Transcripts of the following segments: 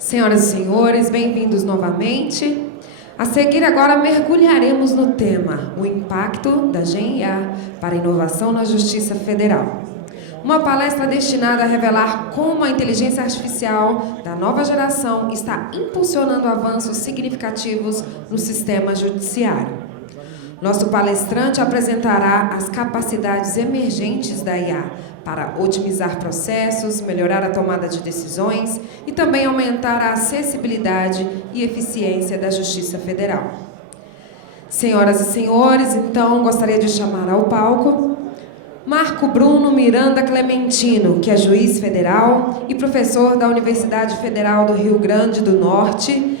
Senhoras e senhores, bem-vindos novamente. A seguir, agora mergulharemos no tema: o impacto da GenIA para a inovação na Justiça Federal. Uma palestra destinada a revelar como a inteligência artificial da nova geração está impulsionando avanços significativos no sistema judiciário. Nosso palestrante apresentará as capacidades emergentes da IA para otimizar processos, melhorar a tomada de decisões e também aumentar a acessibilidade e eficiência da Justiça Federal. Senhoras e senhores, então gostaria de chamar ao palco Marco Bruno Miranda Clementino, que é juiz federal e professor da Universidade Federal do Rio Grande do Norte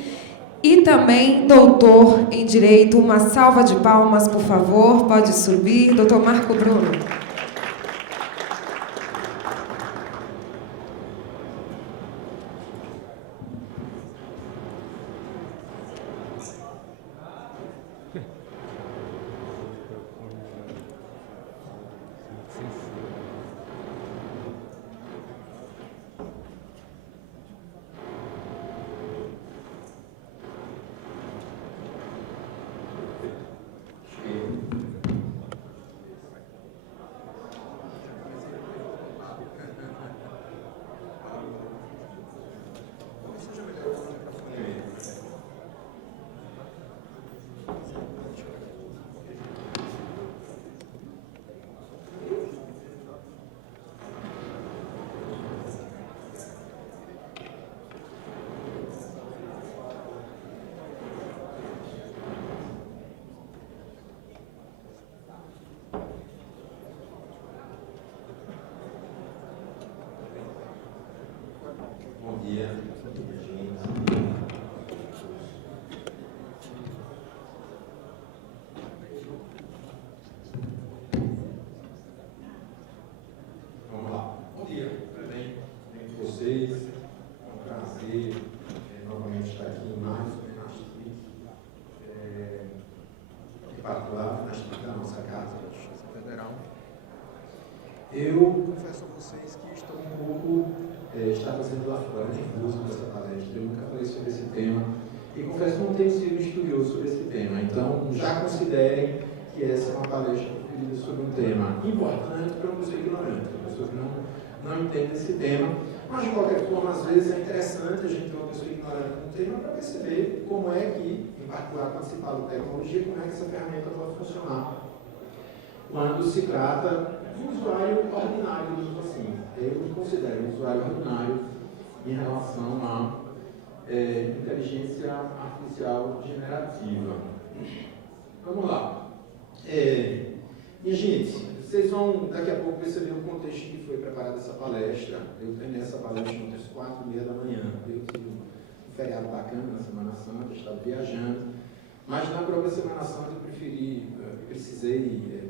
e também doutor em Direito. Uma salva de palmas, por favor, pode subir, doutor Marco Bruno. Bom dia, gente. Vamos lá. Bom dia, tudo bem? Bem com vocês? É um prazer novamente estar aqui em mais um Nastic, em particular, Nastic da nossa casa, da Justiça Federal. Eu confesso a vocês que estou um pouco está fazendo lá fora nervoso com essa palestra. Eu nunca falei sobre esse tema e confesso que não tenho sido estudioso sobre esse tema. Então, já considerem que essa é uma palestra preferida sobre um tema importante para uma pessoa ignorante, uma pessoa que não entende esse tema. Mas, de qualquer forma, às vezes é interessante a gente ter uma pessoa ignorante no tema para perceber como é que, em particular quando se fala de tecnologia, como é que essa ferramenta pode funcionar quando se trata de um usuário ordinário, digamos assim. Eu me considero um usuário ordinário em relação à inteligência artificial generativa. Vamos lá. Minha gente, vocês vão daqui a pouco perceber o contexto que foi preparada essa palestra. Eu terminei essa palestra ontem às 4h30 da manhã. Eu tive um feriado bacana na Semana Santa, estava viajando. Mas na própria Semana Santa eu precisei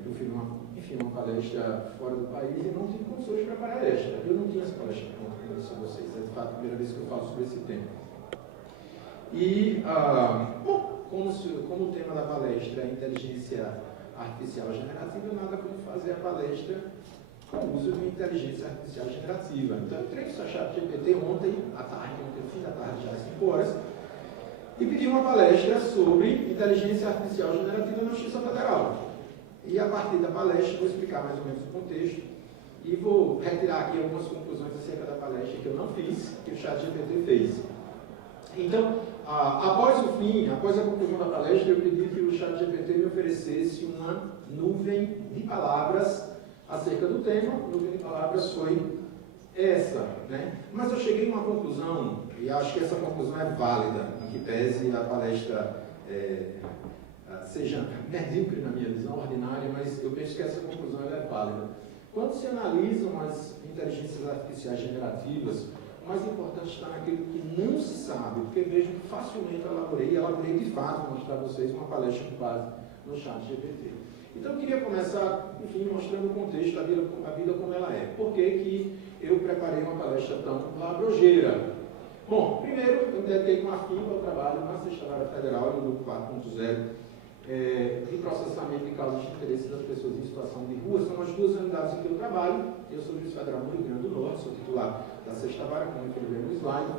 uma palestra fora do país e não tive condições de preparar esta. Eu não tinha essa palestra pronta, como eu disse a vocês. É de fato a primeira vez que eu falo sobre esse tema. E, como o tema da palestra é inteligência artificial generativa, nada como fazer a palestra com o uso de inteligência artificial generativa. Então eu entrei no ChatGPT ontem à tarde, fim da tarde já às 5 horas, e pedi uma palestra sobre inteligência artificial generativa na Justiça Federal. E a partir da palestra vou explicar mais ou menos o contexto e vou retirar aqui algumas conclusões acerca da palestra que eu não fiz, que o ChatGPT fez. Então, após a conclusão da palestra, eu pedi que o ChatGPT me oferecesse uma nuvem de palavras acerca do tema. A nuvem de palavras foi essa, né? Mas eu cheguei a uma conclusão, e acho que essa conclusão é válida, em que pese a palestra seja medíocre na minha visão, ordinária, mas eu penso que essa conclusão é válida. Quando se analisam as inteligências artificiais generativas, o mais importante está naquilo que não se sabe, porque vejam que facilmente elaborei de fato, vou mostrar a vocês uma palestra com base no ChatGPT. Então eu queria começar, mostrando o contexto da vida como ela é. Por que eu preparei uma palestra tão labrogeira? Bom, primeiro, eu me dediquei com afinco ao trabalho na Sexta Vara Federal, no grupo 4.0, de processamento de causas de interesse das pessoas em situação de rua. São as duas unidades em que eu trabalho. Eu sou juiz federal no Rio Grande do Norte, sou titular da Sexta Vara, como eu falei no slide.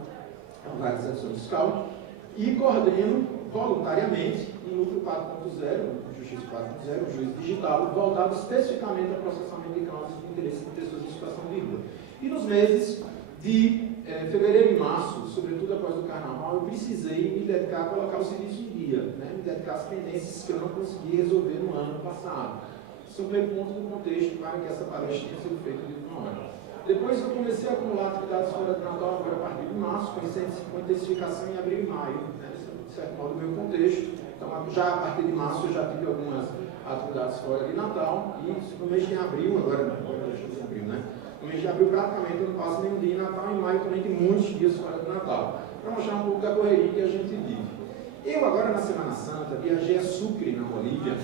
Lugar de execução fiscal, e coordeno voluntariamente um núcleo 4.0, Justiça 4.0, um juiz digital, voltado especificamente ao processamento de causas de interesse de pessoas em situação de rua. E nos meses de fevereiro e março, sobretudo após o carnaval, eu precisei me dedicar a colocar o serviço em dia, né? Me dedicar às pendências que eu não consegui resolver no ano passado. Isso é um primeiro ponto do contexto para que essa palestra tenha sido feita de uma hora. Depois eu comecei a acumular atividades fora de Natal, agora a partir de março, com intensificação em abril e maio, né? Esse é, de certo modo, o meu contexto. Então, já a partir de março, eu já tive algumas atividades fora de Natal, e no mês de abril, agora já é abril, né? No mês de abril, praticamente, eu não passo nenhum dia em Natal, em maio também tem muitos dias fora de Natal, para mostrar um pouco da correria que a gente vive. Eu, agora na Semana Santa, viajei a Sucre, na Bolívia,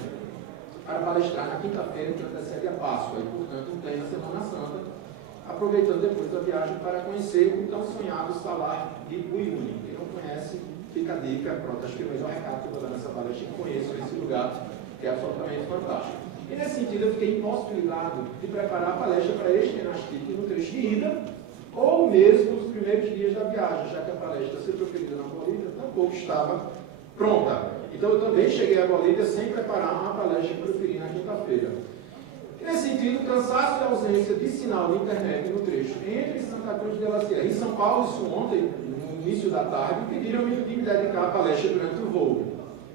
para palestrar na quinta-feira, que antecede a Páscoa, e, portanto, não tem a Semana Santa, aproveitando depois da viagem para conhecer o tão sonhado Salar de Uyuni. Quem não conhece, fica a dica, pronto, acho que é o melhor recado que eu vou dar nessa palestra, que conheço esse lugar, que é absolutamente fantástico. E nesse sentido, eu fiquei impossibilitado de preparar a palestra para este Enastic no trecho de ida, ou mesmo nos primeiros dias da viagem, já que a palestra a ser proferida na Bolívia tampouco estava pronta. Então, eu também cheguei à Bolívia sem preparar uma palestra que proferi na quinta-feira. Nesse sentido, cansaço e ausência de sinal de internet no trecho entre Santa Cruz de la Sierra e São Paulo, isso ontem, no início da tarde, pediram-me de me dedicar à palestra durante o voo.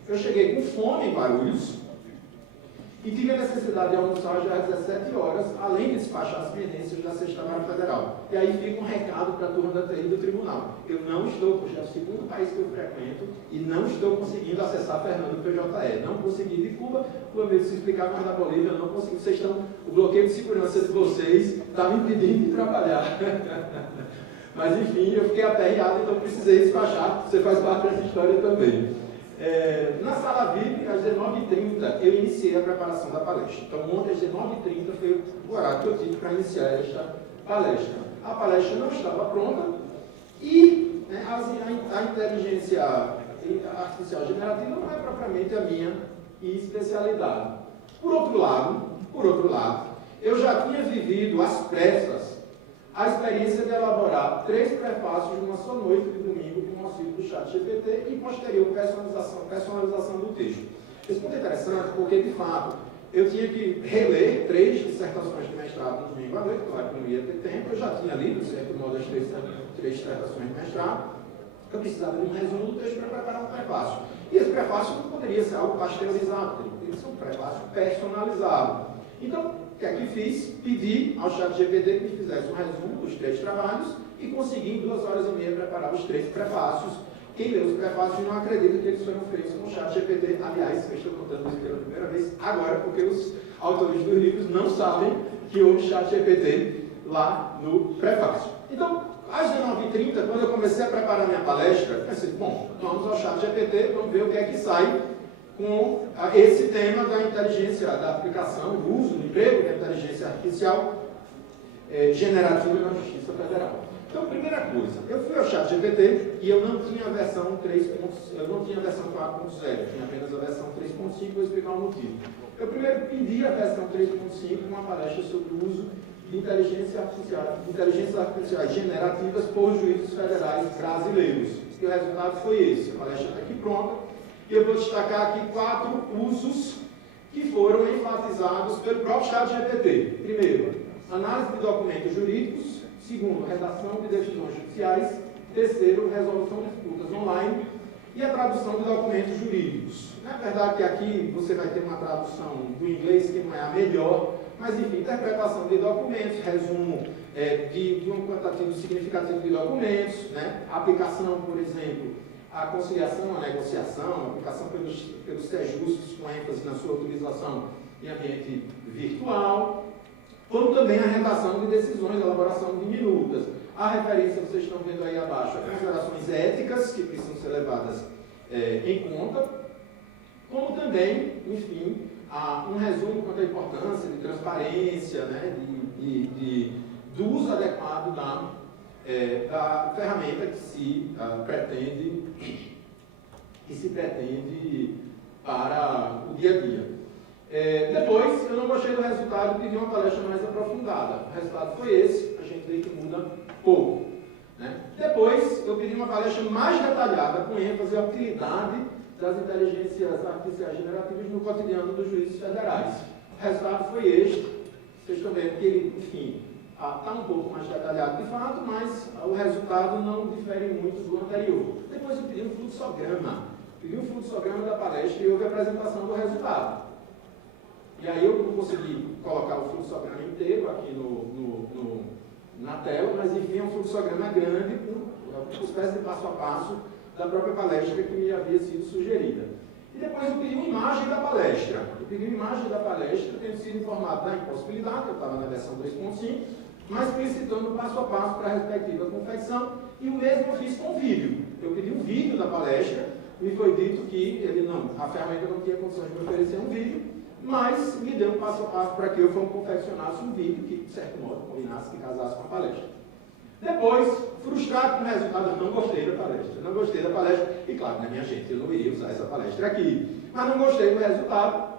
Eu cheguei com fome em Guarulhos e tive a necessidade de almoçar já às 17 horas, além de despachar as pendências da Sexta Vara Federal. E aí fica um recado para a turma da TI do tribunal. Eu não estou, já é o segundo país que eu frequento, e não estou conseguindo acessar Fernando PJE. Não consegui de Cuba, uma vez se explicar mais da Bolívia, não consegui. Vocês estão, o bloqueio de segurança de vocês está me impedindo de trabalhar. Mas enfim, eu fiquei aperreado, então precisei despachar. Você faz parte dessa história também. Na sala VIP, às 19h30, eu iniciei a preparação da palestra. Então, ontem, às 19h30, foi o horário que eu tive para iniciar esta palestra. A palestra não estava pronta e, né, a inteligência artificial generativa não é propriamente a minha especialidade. Por outro lado, eu já tinha vivido às pressas a experiência de elaborar 3 prefácios numa só noite de domingo com o auxílio do ChatGPT e posterior personalização do texto. Esse ponto é interessante porque, de fato, eu tinha que reler 3 dissertações de mestrado no domingo à noite, claro que não ia ter tempo, eu já tinha lido, de certo modo, as 3 dissertações de mestrado, eu precisava de um resumo do texto para preparar um prefácio. E esse prefácio não poderia ser algo pasteurizado, teria que ser um prefácio personalizado. Então, o que é que fiz? Pedi ao ChatGPT que me fizesse um resumo dos 3 trabalhos e consegui em 2h30 preparar os 3 prefácios. Quem lê os prefácios não acredita que eles foram feitos com o ChatGPT. Aliás, eu estou contando isso pela primeira vez agora, porque os autores dos livros não sabem que houve ChatGPT lá no prefácio. Então, às 19h30, quando eu comecei a preparar minha palestra, eu pensei, bom, vamos ao ChatGPT, vamos ver o que é que sai com esse tema da inteligência, da aplicação, do uso, do emprego da inteligência artificial generativa na Justiça Federal. Então, primeira coisa, eu fui ao ChatGPT e eu não tinha a versão 3. Eu não tinha a versão 4.0, eu tinha apenas a versão 3.5, vou explicar o motivo. Eu primeiro pedi a versão 3.5 uma palestra sobre o uso de inteligências artificiais generativas por juízes federais brasileiros. E o resultado foi esse. A palestra está aqui pronta. E eu vou destacar aqui 4 usos que foram enfatizados pelo próprio ChatGPT. Primeiro, análise de documentos jurídicos. Segundo, redação de decisões judiciais. Terceiro, resolução de disputas online. E a tradução de documentos jurídicos. Na verdade que aqui você vai ter uma tradução do inglês que não é a melhor, mas enfim, interpretação de documentos, resumo de um quantitativo significativo de documentos, né? Aplicação, por exemplo, a conciliação, a negociação, a aplicação pelos justos com ênfase na sua utilização em ambiente virtual, como também a redação de decisões, a elaboração de minutas. A referência, vocês estão vendo aí abaixo, a considerações éticas que precisam ser levadas em conta, como também, enfim, um resumo quanto à importância de transparência, né, do uso adequado da ferramenta que se pretende para o dia a dia. Depois, eu não gostei do resultado e pedi uma palestra mais aprofundada. O resultado foi esse, a gente vê que muda pouco. Né? Depois, Depois, eu pedi uma palestra mais detalhada, com ênfase à utilidade das inteligências artificiais generativas no cotidiano dos juízes federais. O resultado foi este. Vocês estão vendo que ele, enfim, está um pouco mais detalhado de fato, mas o resultado não difere muito do anterior. Depois eu pedi um fluxograma. Pedi um fluxograma da palestra e houve a apresentação do resultado. E aí eu não consegui colocar o fluxograma inteiro aqui na tela, mas enfim, é um fluxograma grande, com uma espécie de passo a passo da própria palestra que me havia sido sugerida. E depois eu pedi uma imagem da palestra. Eu pedi uma imagem da palestra, tendo sido informado da impossibilidade, eu estava na versão 2.5, mas explicitando passo a passo para a respectiva confecção, e o mesmo eu fiz com vídeo. Eu pedi um vídeo da palestra, me foi dito que a ferramenta não tinha condições de me oferecer um vídeo, mas me deu um passo a passo para que eu confeccionasse um vídeo que, de certo modo, combinasse, que casasse com a palestra. Depois, frustrado com o resultado, eu não gostei da palestra. Não gostei da palestra, e claro, na minha gente, eu não iria usar essa palestra aqui. Mas não gostei do resultado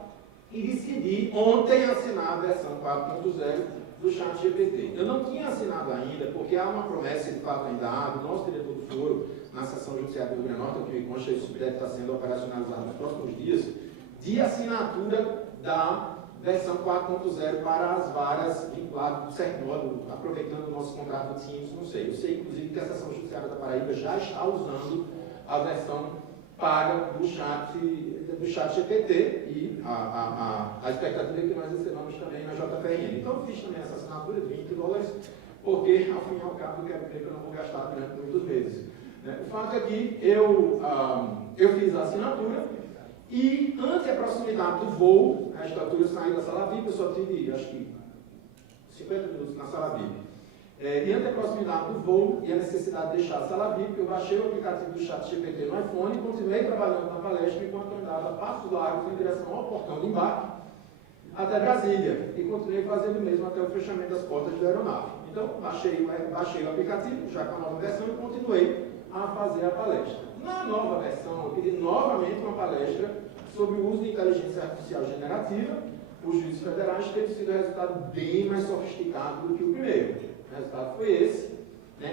e decidi ontem assinar a versão 4.0 do ChatGPT. Eu não tinha assinado ainda, porque há uma promessa de fato ainda do nosso diretor do foro, na seção judiciária do Rio Grande do Norte, que me consta isso deve estar sendo operacionalizado nos próximos dias, de assinatura da versão 4.0 para as varas vinculadas, de certo modo, aproveitando o nosso contrato de Teams, não sei. Eu sei, inclusive, que a seção judiciária da Paraíba já está usando a versão paga do chat GPT e a expectativa é que nós recebamos também na JFRN. Então, eu fiz também essa assinatura de $20, porque, ao fim e ao cabo, eu quero crer que eu não vou gastar durante muitos meses. O fato é que eu fiz a assinatura e, ante a proximidade do voo, a estatura saiu da sala VIP, eu só tive, acho que, 50 minutos na sala VIP. E ante a proximidade do voo e a necessidade de deixar a sala VIP, eu baixei o aplicativo do ChatGPT no iPhone e continuei trabalhando na palestra enquanto eu andava a passos largos em direção ao portão de embarque até Brasília. E continuei fazendo o mesmo até o fechamento das portas da aeronave. Então, baixei o aplicativo, já com a nova versão, e continuei a fazer a palestra. Na nova versão, eu pedi novamente uma palestra sobre o uso de inteligência artificial generativa. Os juízes federais teve sido um resultado bem mais sofisticado do que o primeiro. O resultado foi esse.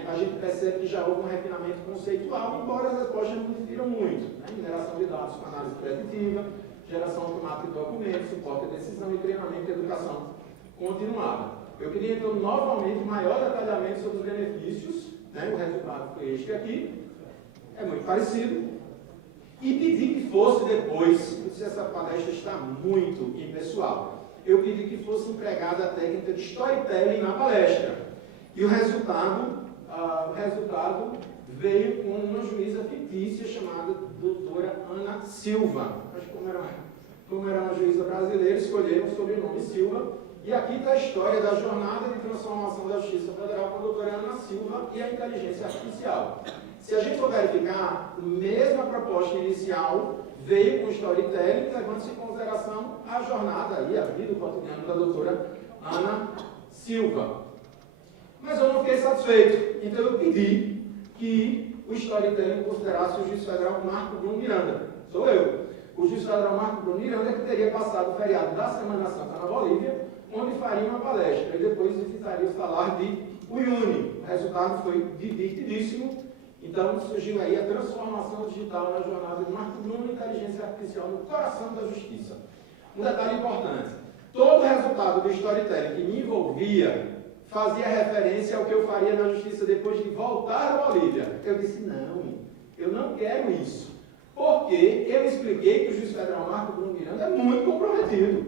A gente percebe que já houve um refinamento conceitual, embora as respostas não difiram muito. Mineração de dados com análise preditiva, geração automática de documentos, suporte à decisão e treinamento e educação continuada. Eu queria, então, novamente, maior detalhamento sobre os benefícios. O resultado foi este aqui. É muito parecido. E pedi que fosse depois, se essa palestra está muito impessoal, eu pedi que fosse empregada a técnica de storytelling na palestra. E o resultado veio com uma juíza fictícia chamada doutora Ana Silva. Mas como era uma juíza brasileira, escolheram o sobrenome Silva. E aqui está a história da jornada de transformação da Justiça Federal com a doutora Ana Silva e a inteligência artificial. Se a gente for verificar, a mesma proposta inicial veio com storytelling, levando-se em consideração a jornada e a vida cotidiana da doutora Ana Silva. Mas eu não fiquei satisfeito, então eu pedi que o storytelling considerasse o juiz federal Marco Bruno Miranda. Sou eu. O juiz federal Marco Bruno Miranda, que teria passado o feriado da Semana Santa na Bolívia, onde faria uma palestra e depois visitaria o salar de Uyuni. O resultado foi divertidíssimo. Então surgiu aí a transformação digital na jornada de Marco Bruno e inteligência artificial no coração da justiça. Um detalhe importante: todo o resultado do storytelling que me envolvia fazia referência ao que eu faria na justiça depois de voltar à Bolívia. Eu disse, não, eu não quero isso. Porque eu expliquei que o juiz federal Marco Bruno Miranda é muito comprometido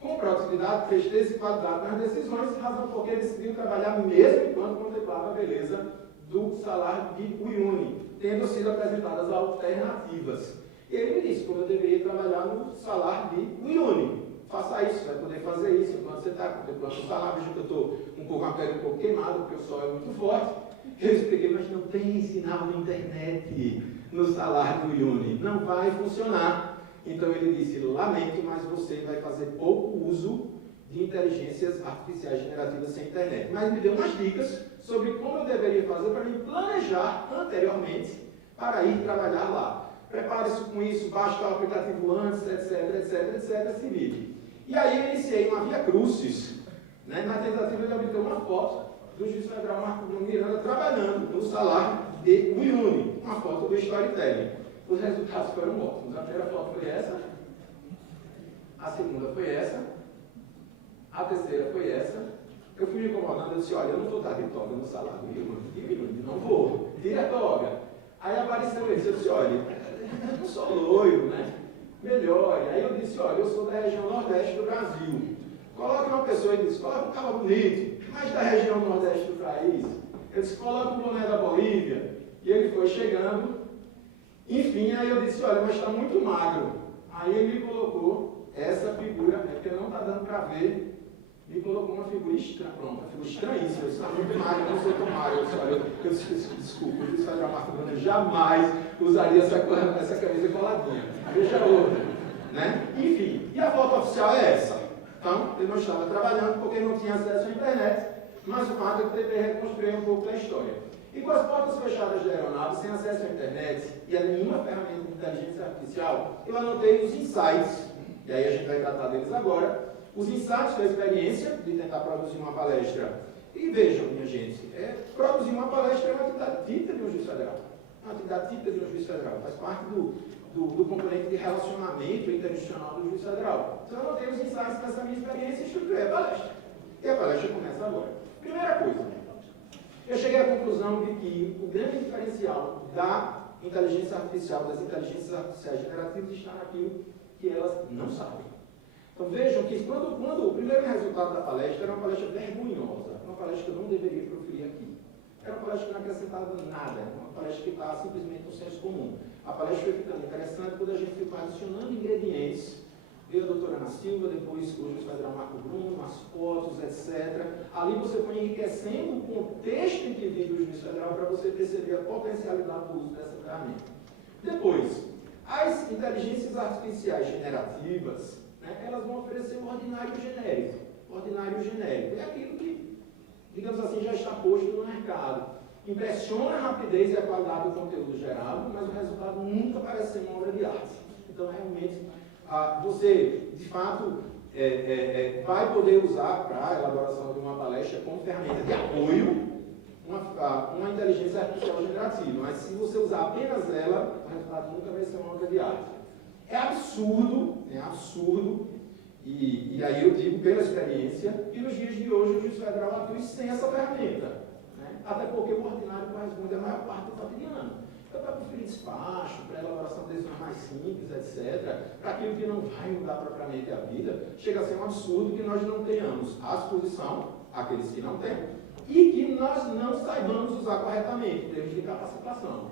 com proximidade, presteza e qualidade nas decisões, razão porque ele decidiu trabalhar mesmo enquanto contemplava a beleza do salar de Uyuni, tendo sido apresentadas alternativas. E ele me disse como eu deveria trabalhar no salar de Uyuni. Faça isso, vai poder fazer isso enquanto você está contemplando o salar. Veja que eu estou com a pele um pouco queimada, porque o sol é muito forte. Eu expliquei, mas não tem sinal na internet no salar do Uyuni. Não vai funcionar. Então ele disse, lamento, mas você vai fazer pouco uso de inteligências artificiais generativas sem internet. Mas me deu umas dicas sobre como eu deveria fazer para me planejar anteriormente para ir trabalhar lá. Prepare-se com isso, baixe o aplicativo antes, etc, se vire. E aí eu iniciei uma via crucis, na tentativa de obter uma foto do juiz federal Marco Bruno Miranda trabalhando no salar de e o Yuni, uma foto do storytelling. Os resultados foram ótimos. A primeira foto foi essa, a segunda foi essa, a terceira foi essa. Eu fui me incomodando, eu disse, olha, eu não vou dar de toga no salário do Yuni, não vou, tira a toga. Aí apareceu isso, eu disse, olha, eu não sou loiro, né? Melhore. Aí eu disse, olha, eu sou da região nordeste do Brasil. Coloque uma pessoa e disse, coloque um cara bonito, mas da região nordeste do país. Eu disse, coloque um boné da Bolívia. E ele foi chegando. Enfim, aí eu disse, olha, mas está muito magro. Aí ele me colocou essa figura, é porque não está dando para ver, me colocou uma figura estranha, pronto, uma figura estranhíssima, eu está muito magro, eu não sou tão magro. Eu disse, olha, eu disse, desculpa, eu disse, a Marta Bruna jamais usaria essa camisa coladinha. Veja outra, né? Enfim, e a foto oficial é essa. Então, ele não estava trabalhando porque não tinha acesso à internet, mas o fato é que teve que reconstruir um pouco da história. E com as portas fechadas da aeronave, sem acesso à internet e a nenhuma ferramenta de inteligência artificial, eu anotei os insights, e aí a gente vai tratar deles agora, os insights da experiência de tentar produzir uma palestra. E vejam, minha gente, produzir uma palestra é uma atividade típica de um juiz federal. Uma atividade típica de um juiz federal, faz parte do componente de relacionamento internacional do juiz federal. Então eu anotei os insights dessa minha experiência e estruturei a palestra. E a palestra começa agora. Primeira coisa, eu cheguei à conclusão de que o grande diferencial da inteligência artificial, das inteligências artificiais generativas, está naquilo que elas não sabem. Então vejam que quando o primeiro resultado da palestra era uma palestra vergonhosa, uma palestra que eu não deveria proferir aqui. Era uma palestra que não acrescentava nada, uma palestra que está simplesmente no senso comum. A palestra foi ficando interessante quando a gente ficou adicionando ingredientes. Veio a doutora Ana Silva, depois o juiz federal Marco Bruno, as fotos, etc. Ali você foi enriquecendo o contexto em que vive o juiz federal para você perceber a potencialidade do uso dessa ferramenta. Depois, as inteligências artificiais generativas, né, elas vão oferecer um ordinário genérico. Ordinário genérico é aquilo que, digamos assim, já está posto no mercado. Impressiona a rapidez e a qualidade do conteúdo gerado, mas o resultado nunca parece ser uma obra de arte. Então, realmente, você, de fato, vai poder usar para a elaboração de uma palestra como ferramenta de apoio uma inteligência artificial generativa, mas se você usar apenas ela, o resultado nunca vai ser uma obra de arte. É absurdo, e aí eu digo pela experiência, que nos dias de hoje o juiz federal atua sem essa ferramenta. Até porque o ordinário corresponde à maior parte do cotidiano. Então, para conferir despacho, para a elaboração de decisões mais simples, etc., para aquilo que não vai mudar propriamente a vida, chega a ser um absurdo que nós não tenhamos à disposição, aqueles que não têm, e que nós não saibamos usar corretamente, em termos de capacitação.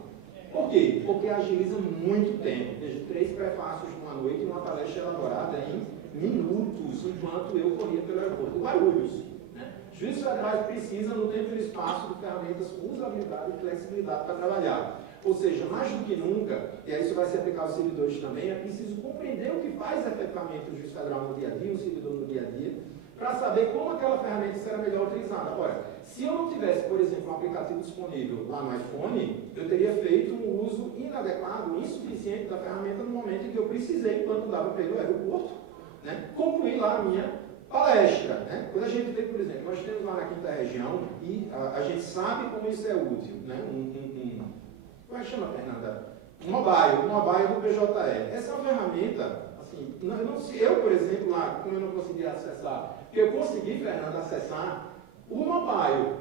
Por quê? Porque agiliza muito tempo. Veja, 3 prefácios de uma noite e uma palestra elaborada em minutos, enquanto eu corria pelo aeroporto de Guarulhos. Juízes federais precisam, no tempo e no espaço, de ferramentas com usabilidade e flexibilidade para trabalhar. Ou seja, mais do que nunca, e aí isso vai se aplicar aos servidores também, é preciso compreender o que faz efetivamente o juiz federal no dia a dia, o servidor no dia a dia, para saber como aquela ferramenta será melhor utilizada. Agora, se eu não tivesse, por exemplo, um aplicativo disponível lá no iPhone, eu teria feito um uso inadequado, insuficiente da ferramenta no momento em que eu precisei, enquanto dava pelo aeroporto, né, concluir lá a minha palestra, né? Quando a gente tem, por exemplo, nós temos lá na 5ª região e a gente sabe como isso é útil, né? Como é que chama, Fernanda? Um mobile do PJE. Essa é uma ferramenta, assim, eu, por exemplo, lá, como eu não conseguia acessar, porque eu consegui, Fernanda, acessar o mobile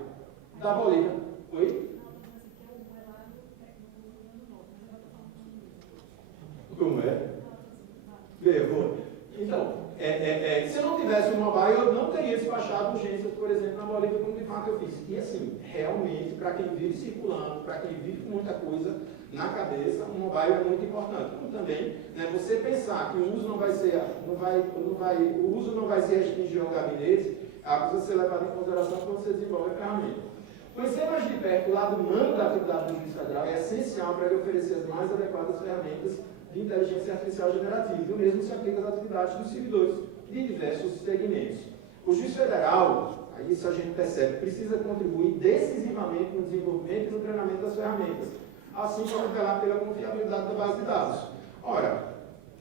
da Bolívia. Oi? Como é? Então, se eu não tivesse o mobile, eu não teria despachado urgências, por exemplo, na Bolívia, como de fato eu fiz. E assim, realmente, para quem vive circulando, para quem vive com muita coisa na cabeça, o mobile é muito importante. Como também, né, você pensar que o uso não vai se restringir ao gabinete, precisa ser levado em consideração quando você desenvolve a ferramenta. Conhecer mais de perto o lado humano da atividade do juiz federal é essencial para ele oferecer as mais adequadas ferramentas de inteligência artificial generativa, e o mesmo se aplica às atividades dos servidores de diversos segmentos. O juiz federal, aí isso a gente percebe, precisa contribuir decisivamente no desenvolvimento e no treinamento das ferramentas, assim como velar pela confiabilidade da base de dados. Ora,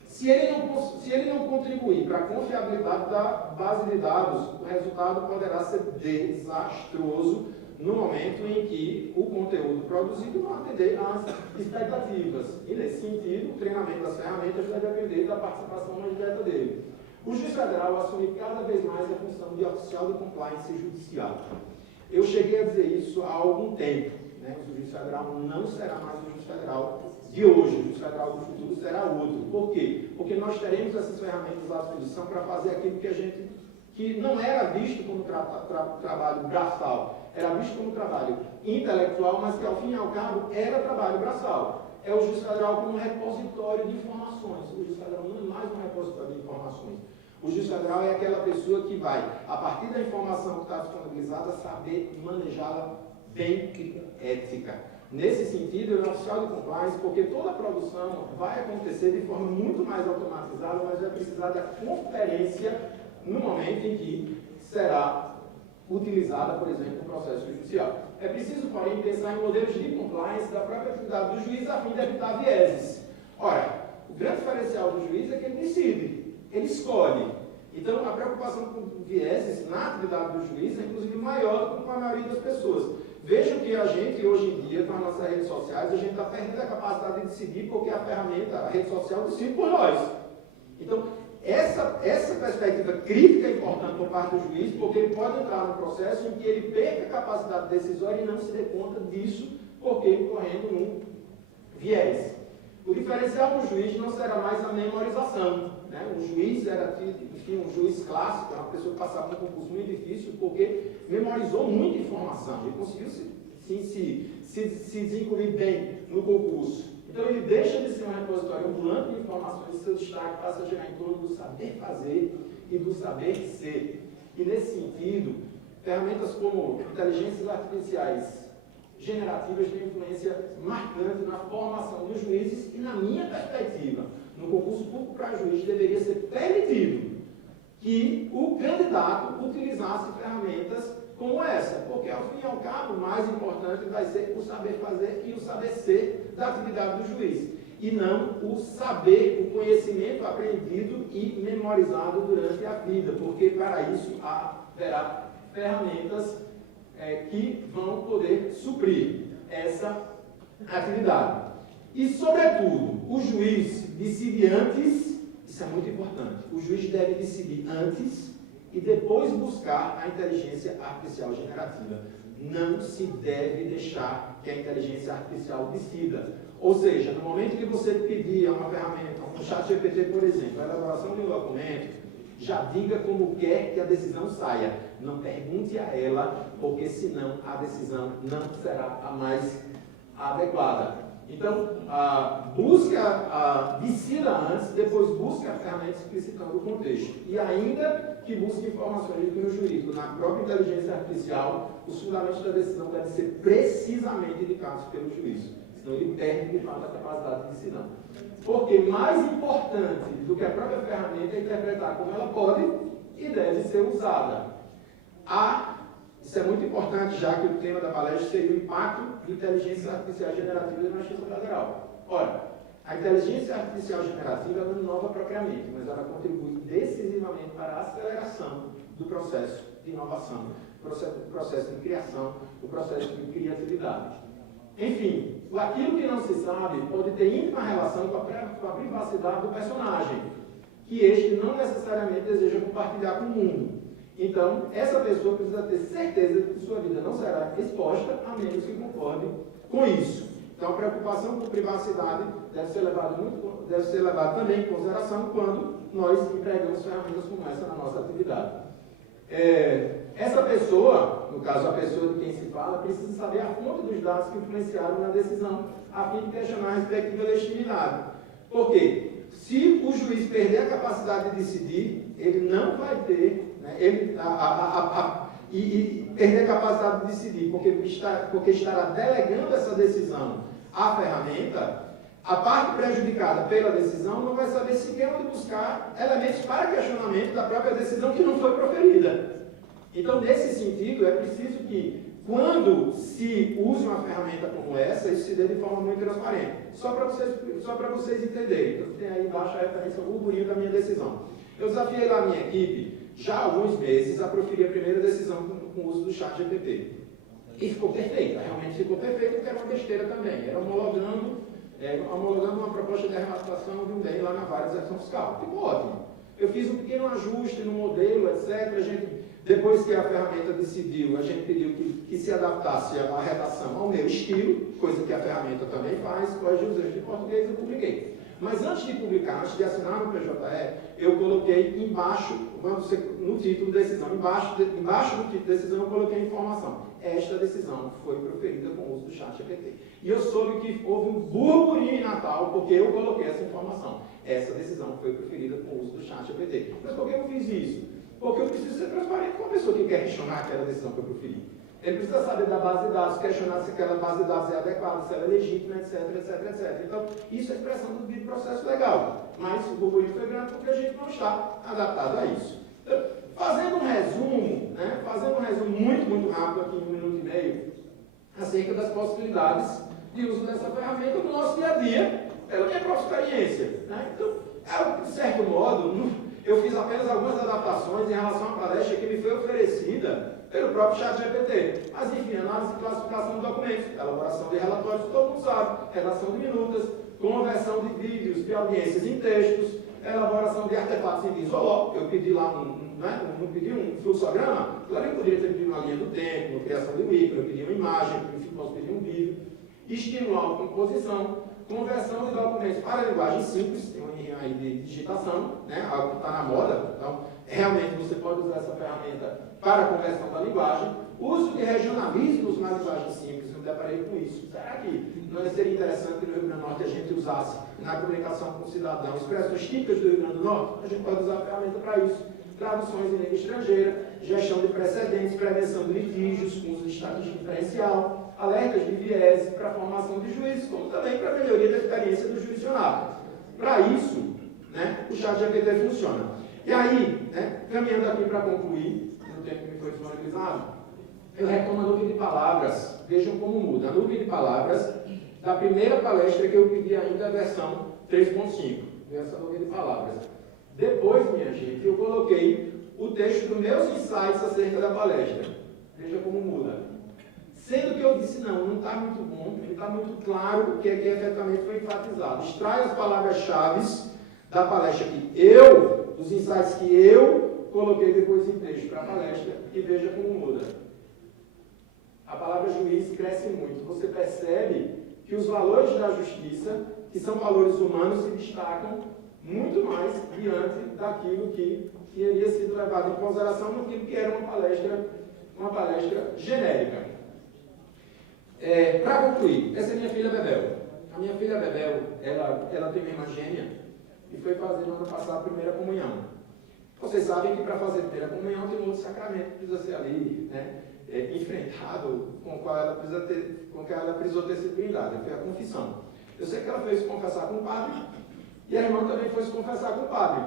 se ele não contribuir para a confiabilidade da base de dados, o resultado poderá ser desastroso no momento em que o conteúdo produzido não atender às expectativas. E, nesse sentido, o treinamento das ferramentas vai depender da participação mais direta dele. O juiz federal assume cada vez mais a função de oficial de compliance judicial. Eu cheguei a dizer isso há algum tempo. Né? O juiz federal não será mais o juiz federal de hoje, o juiz federal do futuro será outro. Por quê? Porque nós teremos essas ferramentas à disposição para fazer aquilo que não era visto como trabalho braçal, era visto como trabalho intelectual, mas que ao fim e ao cabo era trabalho braçal. É o juiz federal como um repositório de informações. O juiz federal não é mais um repositório de informações. O juiz federal é aquela pessoa que vai, a partir da informação que está disponibilizada, saber manejá-la bem ética. Nesse sentido, ele é um oficial de compliance, porque toda a produção vai acontecer de forma muito mais automatizada, mas vai precisar da conferência no momento em que será utilizada, por exemplo, no processo judicial. É preciso, porém, pensar em modelos de compliance da própria atividade do juiz a fim de evitar vieses. Ora, o grande diferencial do juiz é que ele decide, ele escolhe. Então, a preocupação com vieses na atividade do juiz é, inclusive, maior do que com a maioria das pessoas. Vejam que a gente, hoje em dia, com as nossas redes sociais, a gente está perdendo a capacidade de decidir porque a ferramenta, a rede social, decide por nós. Então, essa perspectiva crítica é importante por parte do juiz, porque ele pode entrar num processo em que ele perca a capacidade decisória e não se dê conta disso, porque incorrendo num viés. O diferencial do juiz não será mais a memorização. Né? O juiz era, enfim, um juiz clássico, era uma pessoa que passava um concurso muito difícil, porque memorizou muita informação, ele conseguiu se desenvolver bem no concurso. Então, ele deixa de ser um repositório ambulante de informações, seu destaque passa a girar em torno do saber fazer e do saber ser. E, nesse sentido, ferramentas como inteligências artificiais generativas têm influência marcante na formação dos juízes e, na minha perspectiva, no concurso público para juiz, deveria ser permitido que o candidato utilizasse ferramentas como essa, porque ao fim e ao cabo, o mais importante vai ser o saber fazer e o saber ser da atividade do juiz, e não o saber, o conhecimento aprendido e memorizado durante a vida, porque para isso haverá ferramentas que vão poder suprir essa atividade. E, sobretudo, o juiz decide antes, isso é muito importante, o juiz deve decidir antes e depois buscar a inteligência artificial generativa. Não se deve deixar que a inteligência artificial decida. Ou seja, no momento que você pedir a uma ferramenta, um chat GPT, por exemplo, a elaboração de um documento, já diga como quer que a decisão saia. Não pergunte a ela, porque senão a decisão não será a mais adequada. Então, decida antes, depois busque a ferramenta explicitando o contexto. E ainda que busque informações de cunho jurídico na própria inteligência artificial, os fundamentos da decisão devem ser precisamente indicados pelo juiz. Senão ele perde, de fato, a capacidade de decisão. Porque mais importante do que a própria ferramenta é interpretar como ela pode e deve ser usada. Isso é muito importante, já que o tema da palestra seria o impacto de inteligência artificial generativa na justiça federal. Ora, a inteligência artificial generativa ela não inova propriamente, mas ela contribui decisivamente para a aceleração do processo de inovação, o processo de criação, o processo de criatividade. Enfim, aquilo que não se sabe pode ter íntima relação com a privacidade do personagem, que este não necessariamente deseja compartilhar com o mundo. Então, essa pessoa precisa ter certeza de que sua vida não será exposta, a menos que concorde com isso. Então, a preocupação com privacidade deve ser levada também em consideração quando nós empregamos ferramentas como essa na nossa atividade. Essa pessoa, no caso a pessoa de quem se fala, precisa saber a fonte dos dados que influenciaram na decisão, a fim de questionar a respectiva legitimidade. Por quê? Se o juiz perder a capacidade de decidir, ele não vai ter, e perder a capacidade de decidir, porque estará delegando essa decisão à ferramenta, a parte prejudicada pela decisão não vai saber sequer onde buscar elementos para questionamento da própria decisão que não foi proferida. Então, nesse sentido, é preciso que, quando se use uma ferramenta como essa, isso se dê de forma muito transparente. Só para vocês entenderem. Então, tem aí embaixo a referência ao burburinho da minha decisão. Eu desafiei lá a minha equipe, já há alguns meses, a proferir a primeira decisão com o uso do chat GPT. E ficou perfeita, realmente ficou perfeita, porque era uma besteira também. Era homologando uma proposta de arrematação de um bem lá na vara de execução fiscal. Ficou ótimo. Eu fiz um pequeno ajuste no modelo, etc. Depois que a ferramenta decidiu, a gente pediu que se adaptasse a redação ao meu estilo, coisa que a ferramenta também faz, corrigiu os erros de português e eu publiquei. Mas antes de publicar, antes de assinar no PJE, eu coloquei embaixo, no título de decisão, embaixo do título de decisão eu coloquei a informação. Esta decisão foi proferida com o uso do ChatGPT. E eu soube que houve um burburinho em Natal, porque eu coloquei essa informação. Essa decisão foi proferida com o uso do ChatGPT. Mas por que eu fiz isso? Porque eu preciso ser transparente com a pessoa que quer questionar aquela decisão que eu proferi. Ele precisa saber da base de dados, questionar se aquela base de dados é adequada, se ela é legítima, etc. Então, isso é expressão do devido processo legal. Mas o burburinho foi grande porque a gente não está adaptado a isso. Então, fazendo um resumo muito rápido aqui em 1 minuto e meio, acerca das possibilidades de uso dessa ferramenta no nosso dia a dia, pela minha própria experiência. Então, de certo modo, eu fiz apenas algumas adaptações em relação à palestra que me foi oferecida pelo próprio ChatGPT. Mas, enfim, análise e classificação de documentos, elaboração de relatórios, todo mundo sabe, redação de minutas, conversão de vídeos, de audiências em textos, elaboração de artefatos em Visual. Eu pedi lá não pedi um fluxograma, claro, eu poderia ter pedido uma linha do tempo, uma criação de um ícone, eu pedi uma imagem, enfim, posso pedir um vídeo, estimular a composição, conversão de documentos para a linguagem simples, tem uma linha aí de digitação, algo que está na moda, então realmente você pode usar essa ferramenta para a conversão da linguagem, uso de regionalismos na linguagem simples, eu me deparei com isso. Será que não seria interessante que no Rio Grande do Norte a gente usasse na comunicação com o cidadão expressões típicas do Rio Grande do Norte? A gente pode usar a ferramenta para isso. Traduções em língua estrangeira, gestão de precedentes, prevenção de litígios, com uso de estatística diferencial, alertas de viés para a formação de juízes, como também para a melhoria da experiência do jurisdicionário. Para isso, o ChatGPT funciona. E aí, caminhando aqui para concluir, no tempo que me foi disponibilizado, eu retomo a nuvem de palavras. Vejam como muda. A nuvem de palavras da primeira palestra que eu pedi ainda a versão 3.5. Essa nuvem de palavras. Depois, minha gente, eu coloquei o texto dos meus insights acerca da palestra. Veja como muda. Sendo que eu disse, não está muito bom, não está muito claro o que é que efetivamente foi enfatizado. Extrai as palavras-chave da palestra dos insights que eu coloquei depois em texto para a palestra e veja como muda. A palavra juiz cresce muito. Você percebe que os valores da justiça, que são valores humanos, se destacam muito mais diante daquilo que teria sido levado em consideração naquilo que era uma palestra genérica. Para concluir, essa é minha filha Bebel. A minha filha Bebel, ela tem uma irmã gêmea e foi fazer no ano passado a primeira comunhão. Vocês sabem que para fazer a primeira comunhão tem um outro sacramento que precisa ser ali, enfrentado, com o qual ela precisou ter sido brindada, que foi a confissão. Eu sei que ela foi se confessar com o padre, e a irmã também foi se confessar com o padre.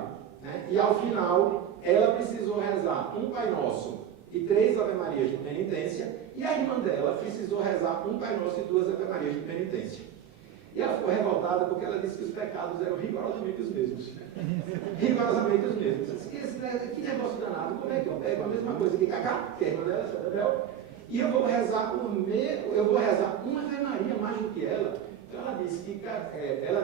E ao final, ela precisou rezar um Pai Nosso e 3 Ave Marias de penitência, e a irmã dela precisou rezar um Pai Nosso e 2 Ave Marias de penitência. E ela ficou revoltada porque ela disse que os pecados eram rigorosamente os mesmos. Rigorosamente os mesmos. Que negócio danado, como é que eu pego a mesma coisa que Cacá, que é a irmã dela, Bebel, e eu vou rezar uma Ave Maria mais do que ela. Então ela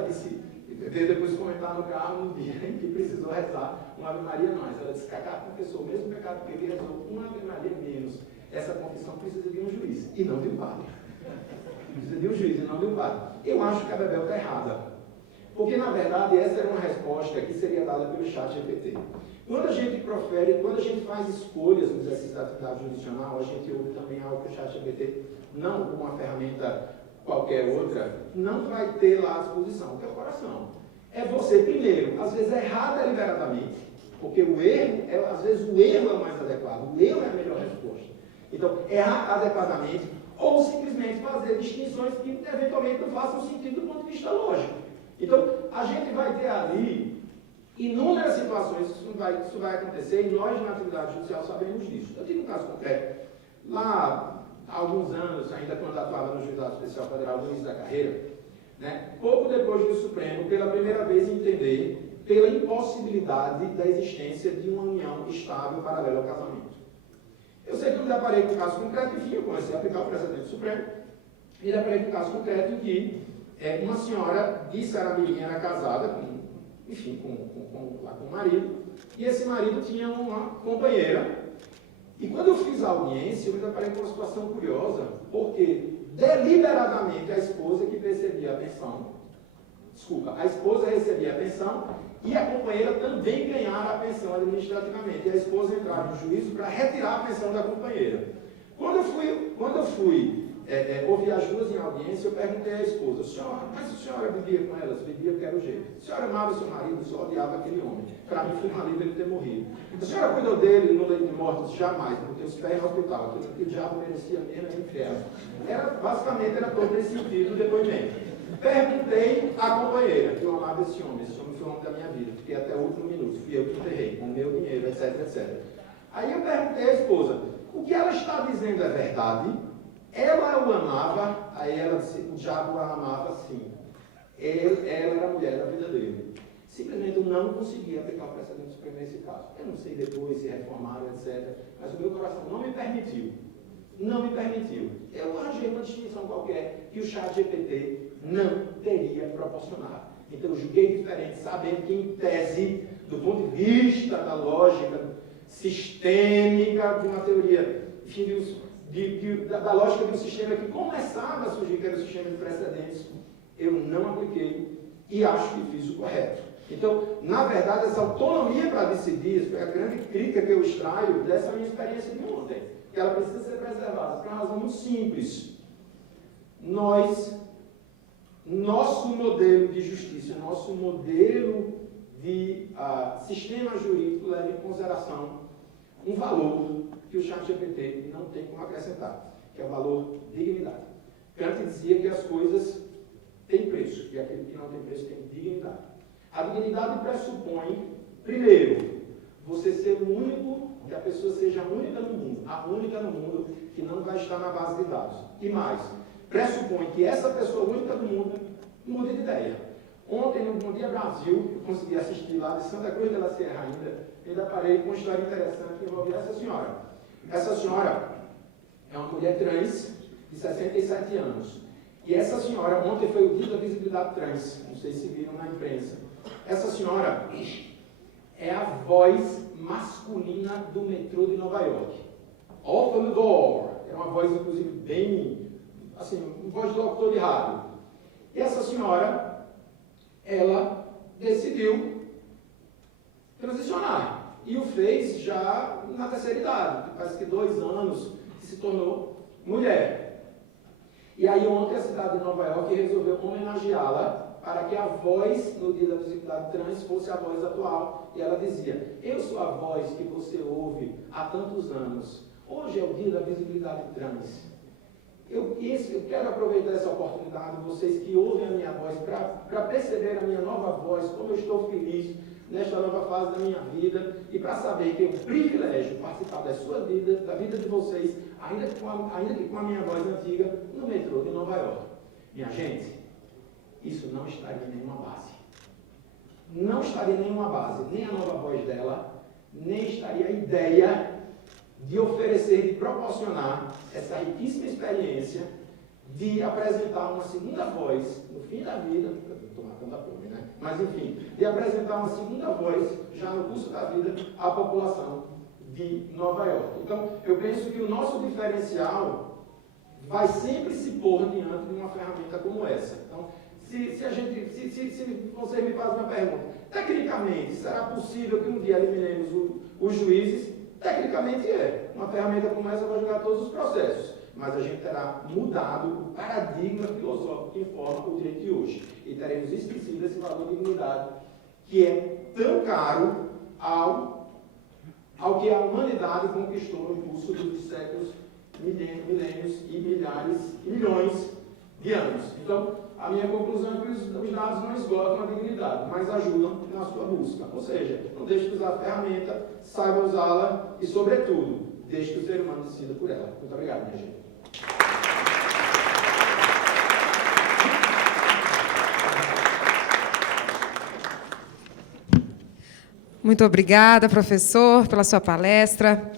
disse, veio depois comentar no carro no dia em que precisou rezar uma Ave Maria mais. Ela disse, Cacá confessou o mesmo pecado que ele, rezou uma Ave Maria menos. Essa confissão precisa de um juiz e não de um padre. Precisa de um juiz e não de um padre. Eu acho que a Bebel está errada. Porque, na verdade, essa era uma resposta que seria dada pelo ChatGPT. Quando a gente faz escolhas no exercício da atividade jurisdicional, a gente ouve também algo que o ChatGPT, não como uma ferramenta qualquer outra, não vai ter lá à disposição, que é o coração. É você, primeiro, às vezes errar deliberadamente, porque às vezes o erro é o mais adequado, o erro é a melhor resposta. Então, errar adequadamente, ou simplesmente fazer distinções que eventualmente não façam sentido do ponto de vista lógico. Então, a gente vai ter ali inúmeras situações que isso vai acontecer, e nós na atividade judicial sabemos disso. Eu tive um caso concreto, lá há alguns anos, ainda quando atuava no Juizado Especial Federal no início da carreira, pouco depois do Supremo, pela primeira vez entender pela impossibilidade da existência de uma união estável paralela ao casamento. Eu sei que eu me deparei com um caso concreto, enfim, eu comecei a aplicar o precedente supremo, e deparei com um caso concreto em que uma senhora disse que era amiguinha, era casada com o marido, e esse marido tinha uma companheira. E quando eu fiz a audiência, eu me deparei com uma situação curiosa, porque deliberadamente a esposa que recebia a pensão, a esposa recebia a pensão e a companheira também ganhara a pensão administrativamente. E a esposa entrava no juízo para retirar a pensão da companheira. Quando eu fui ouvir as duas em audiência, eu perguntei à esposa: senhora, mas a senhora vivia com elas? Vivia porque era o jeito. A senhora amava seu marido, só odiava aquele homem. Para mim foi um alívio ele ter morrido. A senhora cuidou dele no leito de mortos? Jamais, porque os pés no hospital, que o diabo merecia mesmo é inferno. Basicamente era todo esse sentido o depoimento. Perguntei à companheira, que eu amava esse homem foi o homem da minha vida, fiquei até o último minuto, fui eu que enterrei, com o meu dinheiro, etc, etc. Aí eu perguntei à esposa: o que ela está dizendo é verdade? Ela o amava? Aí ela disse: o diabo a amava sim. Ela era a mulher da vida dele. Simplesmente eu não conseguia aplicar o precedente supremo nesse caso. Eu não sei depois se reformaram, etc. Mas o meu coração não me permitiu. Não me permitiu. Eu arranjei uma distinção qualquer que o ChatGPT não teria proporcionado. Então eu julguei diferente, sabendo que, em tese, do ponto de vista da lógica sistêmica de uma teoria, enfim, da lógica de um sistema que começava a surgir, que era o sistema de precedentes, eu não apliquei e acho que fiz o correto. Então, na verdade, essa autonomia para decidir, isso é a grande crítica que eu extraio dessa minha experiência de ontem, que ela precisa ser preservada por uma razão muito simples. Nosso modelo de justiça, nosso modelo de sistema jurídico leva em consideração um valor que o ChatGPT não tem como acrescentar, que é o valor dignidade. Kant dizia que as coisas têm preço, e aquele que não tem preço tem dignidade. A dignidade pressupõe, primeiro, você ser o único, que a pessoa seja a única no mundo que não vai estar na base de dados. E mais, pressupõe que essa pessoa única no mundo mude de ideia. Ontem, no Bom Dia Brasil, eu consegui assistir lá de Santa Cruz de la Sierra ainda parei com uma história interessante que envolvia essa senhora. Essa senhora é uma mulher trans de 67 anos. E essa senhora, ontem foi o dia da visibilidade trans, não sei se viram na imprensa. Essa senhora é a voz masculina do metrô de Nova York. Open the door. É uma voz, inclusive, bem, assim, uma voz do locutor de rádio. E essa senhora, ela decidiu transicionar. E o fez já na terceira idade, parece que 2 anos, que se tornou mulher. E aí ontem a cidade de Nova York resolveu homenageá-la para que a voz no dia da visibilidade trans fosse a voz atual. E ela dizia: eu sou a voz que você ouve há tantos anos. Hoje é o dia da visibilidade trans. Eu quero aproveitar essa oportunidade, vocês que ouvem a minha voz, para perceber a minha nova voz, como eu estou feliz nesta nova fase da minha vida, e para saber que é um privilégio participar da sua vida, da vida de vocês, ainda que com a minha voz antiga, no metrô de Nova York. Minha gente, isso não estaria em nenhuma base. Não estaria em nenhuma base, nem a nova voz dela, nem estaria a ideia de oferecer, de proporcionar essa riquíssima experiência de apresentar uma segunda voz no fim da vida, estou matando a fome, né? Mas enfim, de apresentar uma segunda voz já no curso da vida à população de Nova York. Então, eu penso que o nosso diferencial vai sempre se pôr diante de uma ferramenta como essa. Então, se você me faz uma pergunta, tecnicamente, será possível que um dia eliminemos os juízes? Tecnicamente é. Uma ferramenta como essa vai julgar todos os processos. Mas a gente terá mudado o paradigma filosófico que informa o direito de hoje. E teremos esquecido esse valor de dignidade, que é tão caro ao que a humanidade conquistou no curso dos séculos, milênios e milhões de anos. Então, a minha conclusão é que os dados não esgotam a dignidade, mas ajudam na sua busca. Ou seja, não deixe de usar a ferramenta, saiba usá-la e, sobretudo, deixe que o ser humano decida por ela. Muito obrigado, minha gente. Muito obrigada, professor, pela sua palestra.